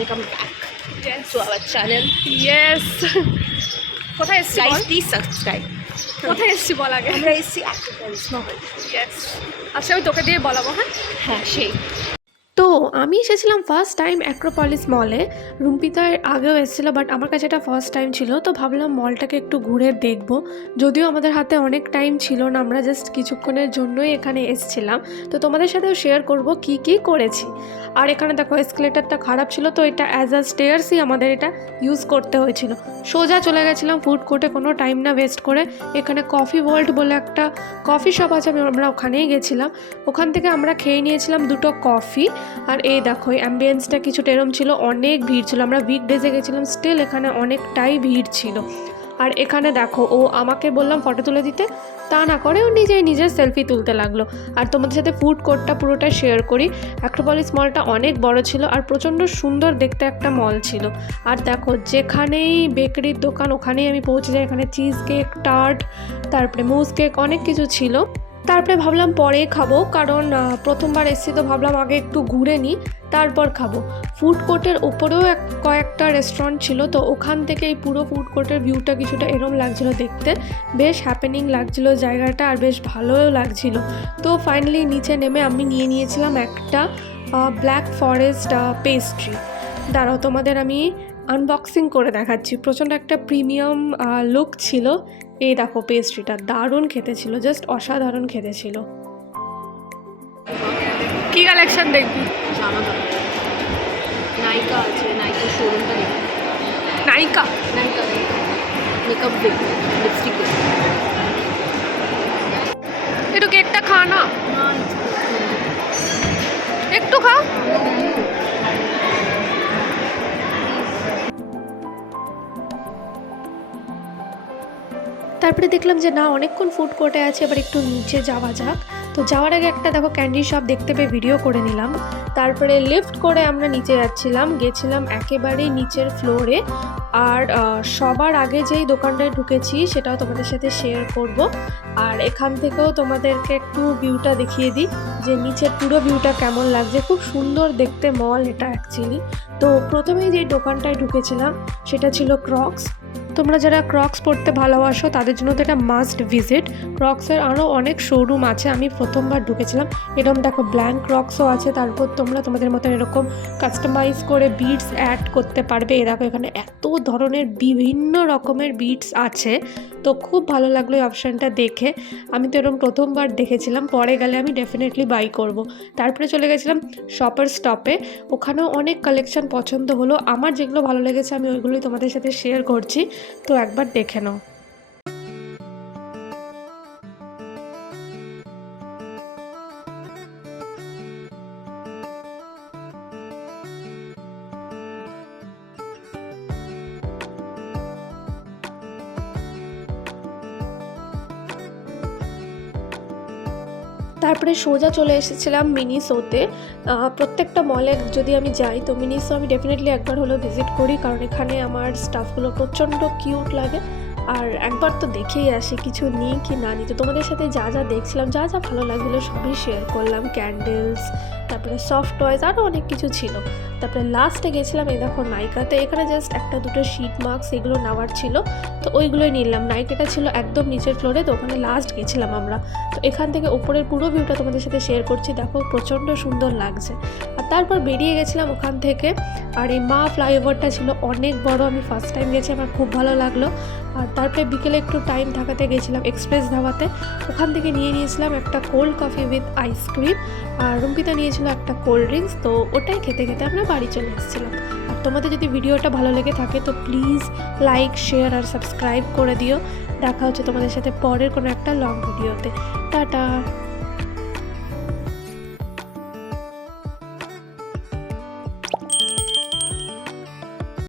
welcome back to our channel. Yes. কোথায় এসেছি Guys, ball? please subscribe. কোথায় এসেছি বল আগে? আমরা এসেছি অ্যাক্রোপলিস মহল। Yes. আচ্ছা আমি তোকে দিয়ে বলাবো, হ্যাঁ? হ্যাঁ সেই। তো আমি এসেছিলাম ফার্স্ট টাইম অ্যাক্রোপলিস মলে। রুম্পিতার আগেও এসেছিলো, বাট আমার কাছে এটা ফার্স্ট টাইম ছিল, তো ভাবলাম মলটাকে একটু ঘুরে দেখবো। যদিও আমাদের হাতে অনেক টাইম ছিল না, আমরা জাস্ট কিছুক্ষণের জন্যই এখানে এসেছিলাম, তো তোমাদের সাথেও শেয়ার করব কি কি করেছি। আর এখানে দেখো এসকেলেটারটা খারাপ ছিল, তো এটা অ্যাজ আ স্টেয়ার্সই আমাদের এটা ইউজ করতে হয়েছিল। সোজা চলে গেছিলাম ফুড কোর্টে, কোনো টাইম না ওয়েস্ট করে। এখানে কফি ওয়ার্ল্ড বলে একটা কফি শপ আছে, আমরা ওখানেই গেছিলাম। ওখান থেকে আমরা খেয়ে নিয়েছিলাম 2টো কফি। আর এই দেখো এই অ্যাম্বিয়েন্সটা কিছুটা এরম ছিল, অনেক ভিড় ছিল। আমরা উইকডেজে গেছিলাম, স্টিল এখানে অনেকটাই ভিড় ছিল। আর এখানে দেখো ও আমাকে বললাম ফটো তুলে দিতে, তা না করে ও নিজের সেলফি তুলতে লাগলো। আর তোমাদের সাথে ফুড কোর্টটা পুরোটা শেয়ার করি। অ্যাক্রোপলিস মলটা অনেক বড় ছিল আর প্রচণ্ড সুন্দর দেখতে একটা মল ছিল। আর দেখো যেখানেই বেকারির দোকান ওখানেই আমি পৌঁছে যাই। এখানে চিজ কেক, টার্ট, তারপরে মুজ কেক, অনেক কিছু ছিল। তারপরে ভাবলাম পরে খাবো, কারণ প্রথমবার এসেছি, তো ভাবলাম আগে একটু ঘুরে নিই তারপর খাবো। ফুড কোর্টের ওপরেও কয়েকটা রেস্টুরেন্ট ছিল, তো ওখান থেকে এই পুরো ফুড কোর্টের ভিউটা কিছুটা এরম লাগছিলো দেখতে, বেশ হ্যাপেনিং লাগছিলো জায়গাটা আর বেশ ভালোও লাগছিল। তো ফাইনালি নিচে নেমে আমি নিয়ে নিয়েছিলাম একটা ব্ল্যাক ফরেস্ট পেস্ট্রি। দাঁড়াও তোমাদের আমি আনবক্সিং করে দেখাচ্ছি। প্রচণ্ড একটা প্রিমিয়াম লুক ছিল। এই দেখো পেস্ট্রিটা দারুণ খেতে ছিল, জাস্ট অসাধারণ খেতে ছিল। কি কালেকশন দেখবি? জামা কাপড়, নাইকা আছে, নাইকা শোরুমটা দেখি। নাইকা নাইকা মেকআপ বেগ, লিপস্টিক বেগ। একটু কেকটা খা না, একটু খা। তারপরে দেখলাম যে না, অনেকক্ষণ ফুড কোর্টে আছে, এবার একটু নিচে যাওয়া যাক। তো যাওয়ার আগে একটা দেখো ক্যান্ডি শপ দেখতে পেয়ে ভিডিও করে নিলাম। তারপরে লিফট করে আমরা নিচে গেছিলাম একেবারেই নিচের ফ্লোরে। আর সবার আগে যেই দোকানটায় ঢুকেছি সেটাও তোমাদের সাথে শেয়ার করব। আর এখান থেকেও তোমাদেরকে একটু ভিউটা দেখিয়ে দিই যে নিচের পুরো ভিউটা কেমন লাগছে। খুব সুন্দর দেখতে মল এটা অ্যাকচুয়ালি। তো প্রথমেই যেই দোকানটায় ঢুকেছিলাম সেটা ছিল ক্রক্স। তোমরা যারা ক্রক্স পরতে ভালোবাসো তাদের জন্য তো এটা মাস্ট ভিজিট। ক্রক্সের আরও অনেক শোরুম আছে, আমি প্রথমবার ঢুকেছিলাম। এরকম দেখো ব্ল্যাঙ্ক ক্রক্সও আছে, তারপর তোমরা তোমাদের মতন এরকম কাস্টমাইজ করে বিডস অ্যাড করতে পারবে। এ দেখো এখানে এত ধরনের বিভিন্ন রকমের বিডস আছে, তো খুব ভালো লাগলো এই অপশানটা দেখে। আমি তো এরকম প্রথমবার দেখেছিলাম, পরে গেলে আমি ডেফিনেটলি বাই করব। তারপরে চলে গেছিলাম শপার স্টপে, ওখানেও অনেক কালেকশন পছন্দ হলো। আমার যেগুলো ভালো লেগেছে আমি ওইগুলোই তোমাদের সাথে শেয়ার করছি, তো একবার দেখে নাও। তারপরে সোজা চলে এসেছিলাম মিনিসোতে। প্রত্যেকটা মলে যদি আমি যাই তো মিনিসো আমি ডেফিনেটলি একবার হলেও ভিজিট করি, কারণ এখানে আমার স্টাফগুলো প্রচণ্ড কিউট লাগে। আর একবার তো দেখেই আসি কিছু নিই কি না নিই। তো তোমাদের সাথে যা দেখছিলাম, যা ভালো লাগছিলো সবই শেয়ার করলাম। ক্যান্ডেলস, তারপরে সফট টয়েস, আরও অনেক কিছু ছিল। তারপরে লাস্টে গেছিলাম এই দেখো নাইকাতে। এখানে জাস্ট একটা দুটো শিট মাস্ক এগুলো নেওয়ার ছিল, তো ওইগুলোই নিলাম। নাইকাটা ছিল একদম নিচের ফ্লোরে, তো ওখানে লাস্ট গেছিলাম আমরা। তো এখান থেকে উপরের পুরো ভিউটা তোমাদের সাথে শেয়ার করছি, দেখো প্রচণ্ড সুন্দর লাগছে। আর তারপর বেরিয়ে গেছিলাম ওখান থেকে। আর এই মা ফ্লাইওভারটা ছিল অনেক বড়, আমি ফার্স্ট টাইম গেছি, আমার খুব ভালো লাগলো। আর তারপরে বিকেলে একটু টাইম থাকাতে গেছিলাম এক্সপ্রেস ধাবাতে। ওখান থেকে নিয়েছিলাম একটা কোল্ড কফি উইথ আইসক্রিম, আর রুম্পিতা নিয়েছিল একটা কোল্ড ড্রিঙ্কস। তো ওটাই খেতে আমরা বাড়ি চলে এসেছিলাম। আর তোমাদের যদি ভিডিওটা ভালো লেগে থাকে তো প্লিজ লাইক, শেয়ার আর সাবস্ক্রাইব করে দিও। দেখা হচ্ছে তোমাদের সাথে পরের কোনো একটা লং ভিডিওতে। টাটা।